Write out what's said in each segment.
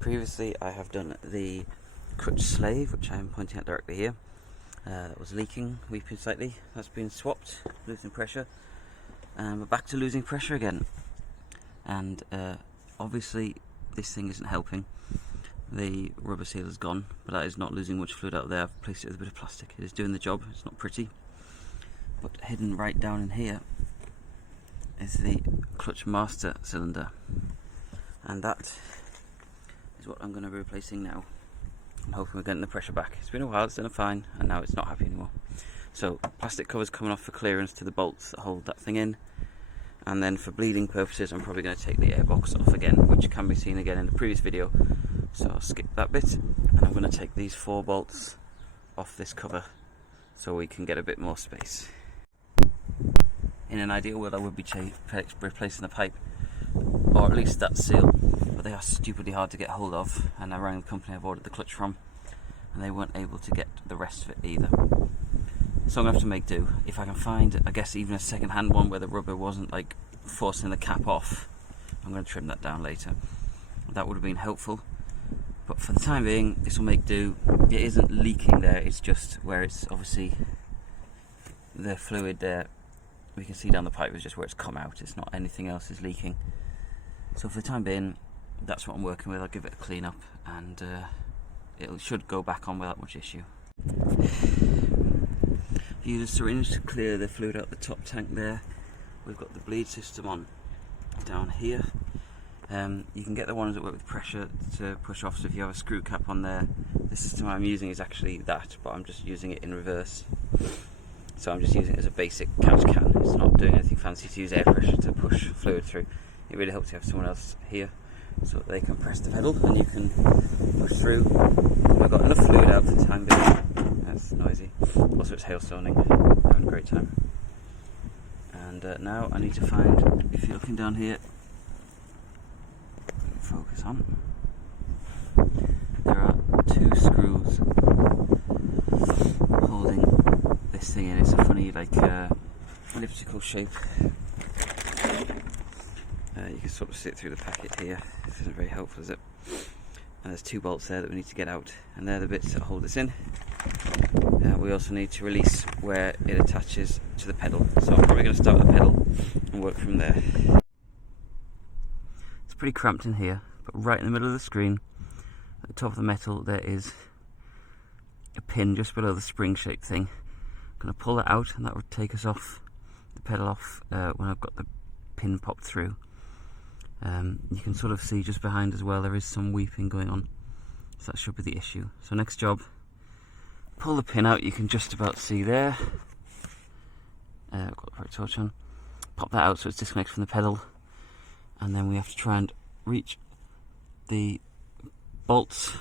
Previously I have done the clutch slave, which I am pointing at directly here. That was leaking, weeping slightly. That's been swapped, losing pressure, and we're back to losing pressure again. And obviously this thing isn't helping. The rubber seal is gone, but that is not losing much fluid out there. I've replaced it with a bit of plastic. It is doing the job. It's not pretty, but hidden right down in here is the clutch master cylinder, and that is what I'm going to be replacing now, and hopefully we're getting the pressure back. It's been a while, it's done fine, and now it's not happy anymore. So plastic covers coming off for clearance to the bolts that hold that thing in, and then for bleeding purposes I'm probably going to take the airbox off again, which can be seen again in the previous video, so I'll skip that bit, and I'm going to take these 4 bolts off this cover so we can get a bit more space. In an ideal world I would be replacing the pipe, or at least that seal, but they are stupidly hard to get hold of, and I rang the company I've ordered the clutch from and they weren't able to get the rest of it either. So I'm going to have to make do. If I can find, I guess, even a second hand one where the rubber wasn't like forcing the cap off, I'm going to trim that down later. That would have been helpful, but for the time being this will make do. It isn't leaking there, it's just where it's obviously the fluid there, we can see down the pipe is just where it's come out. It's not anything else is leaking. So for the time being that's what I'm working with. I'll give it a clean up and it should go back on without much issue. Use a syringe to clear the fluid out the top tank there. We've got the bleed system on down here. You can get the ones that work with pressure to push off, so if you have a screw cap on there, the system I'm using is actually that, but I'm just using it in reverse. So I'm just using it as a basic couch can. It's not doing anything fancy to use air pressure to push fluid through. It really helps to have someone else here so that they can press the pedal and you can push through. I've got enough fluid out for the time being. That's noisy. Also it's hailstoning. Having a great time. And now I need to find, if you're looking down here, focus on, there are 2 screws holding this thing in. It's a funny like elliptical shape. You can sort of see it through the packet here. This isn't very helpful, is it? And there's 2 bolts there that we need to get out, and they're the bits that hold this in. We also need to release where it attaches to the pedal, so I'm probably going to start with the pedal and work from there. It's pretty cramped in here, but right in the middle of the screen at the top of the metal there is a pin just below the spring shaped thing. I'm going to pull that out, and that would take us off the pedal off when I've got the pin popped through. You can sort of see just behind as well there is some weeping going on, so that should be the issue. So next job, pull the pin out. You can just about see there. I've got the right torch on. Pop that out so it's disconnected from the pedal, and then we have to try and reach the bolts.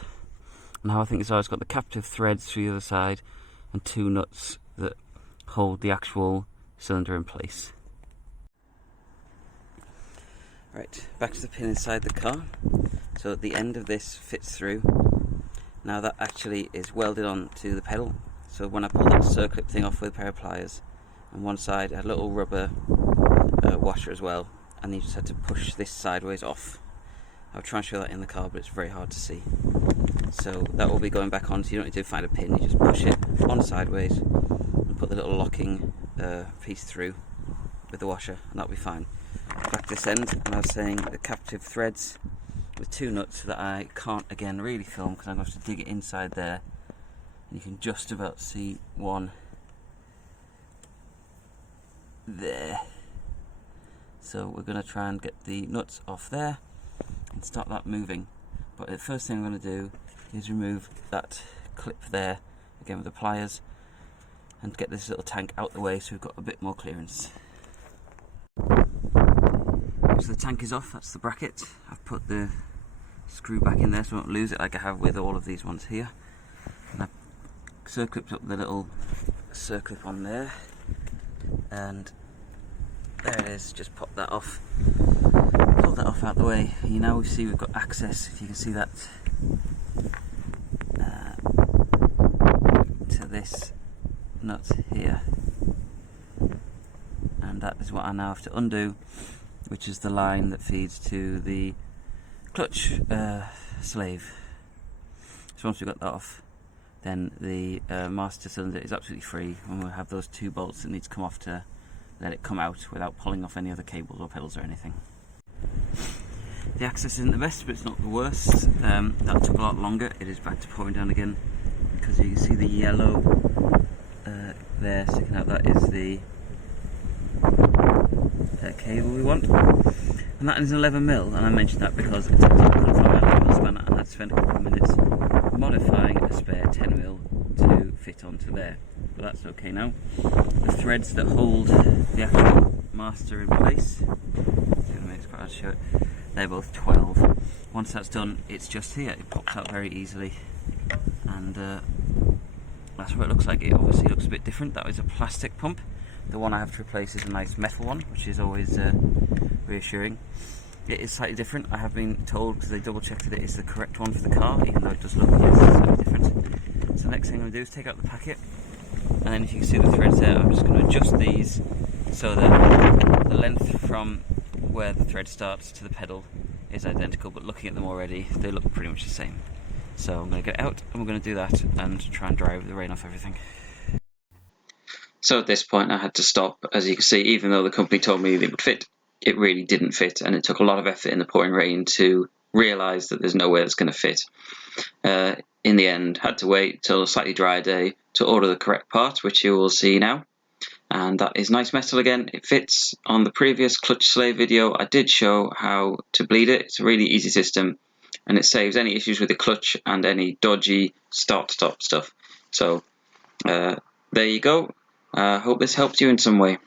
Now I think it's got the captive threads through the other side and 2 nuts that hold the actual cylinder in place. Right, back to the pin inside the car. So at the end of this fits through. Now that actually is welded on to the pedal. So when I pulled that circlip thing off with a pair of pliers, on one side I had a little rubber washer as well, and you just had to push this sideways off. I'll try and show that in the car, but it's very hard to see. So that will be going back on, so you don't need to find a pin, you just push it on sideways and put the little locking piece through with the washer, and that'll be fine. Back to this end, and I was saying the captive threads with 2 nuts that I can't again really film because I'm going to have to dig it inside there. And you can just about see one there. So we're going to try and get the nuts off there and start that moving. But the first thing I'm going to do is remove that clip there again with the pliers and get this little tank out the way so we've got a bit more clearance. So the tank is off, that's the bracket. I've put the screw back in there so I won't lose it like I have with all of these ones here. And I've circlipped up the little circlip on there, and there it is. Just pop that off, pull that off out the way. You now see we've got access, if you can see that, to this nut here. that is what I now have to undo, which is the line that feeds to the clutch slave. So once we've got that off, then the master cylinder is absolutely free, and we'll have those 2 bolts that need to come off to let it come out without pulling off any other cables or pedals or anything. The access isn't the best, but it's not the worst. That took a lot longer. It is back to pouring down again, because you can see the yellow there sticking out. That is the cable we want, and that is an 11mm, and I mentioned that because it's a 11mm spanner, and I'd spent a couple of minutes modifying a spare 10mm to fit onto there, but that's okay now. The threads that hold the actual master in place, it's quite hard to show it, they're both 12. Once that's done, it's just here, it pops out very easily, and that's what it looks like. It obviously looks a bit different. That is a plastic pump. The one I have to replace is a nice metal one, which is always reassuring. It is slightly different. I have been told, because they double checked that it is the correct one for the car, even though it does look slightly different. So the next thing I'm going to do is take out the packet, and then if you can see the threads there, I'm just going to adjust these so that the length from where the thread starts to the pedal is identical, but looking at them already, they look pretty much the same. So I'm going to get it out, and we're going to do that and try and dry the rain off everything. So at this point I had to stop. As you can see, even though the company told me it would fit, it really didn't fit, and it took a lot of effort in the pouring rain to realise that there's no way that's going to fit. In the end, had to wait till a slightly drier day to order the correct part, which you will see now. And that is nice metal again. It fits. On the previous clutch slave video, I did show how to bleed it. It's a really easy system, and it saves any issues with the clutch and any dodgy start-stop stuff. So there you go. Hope this helped you in some way.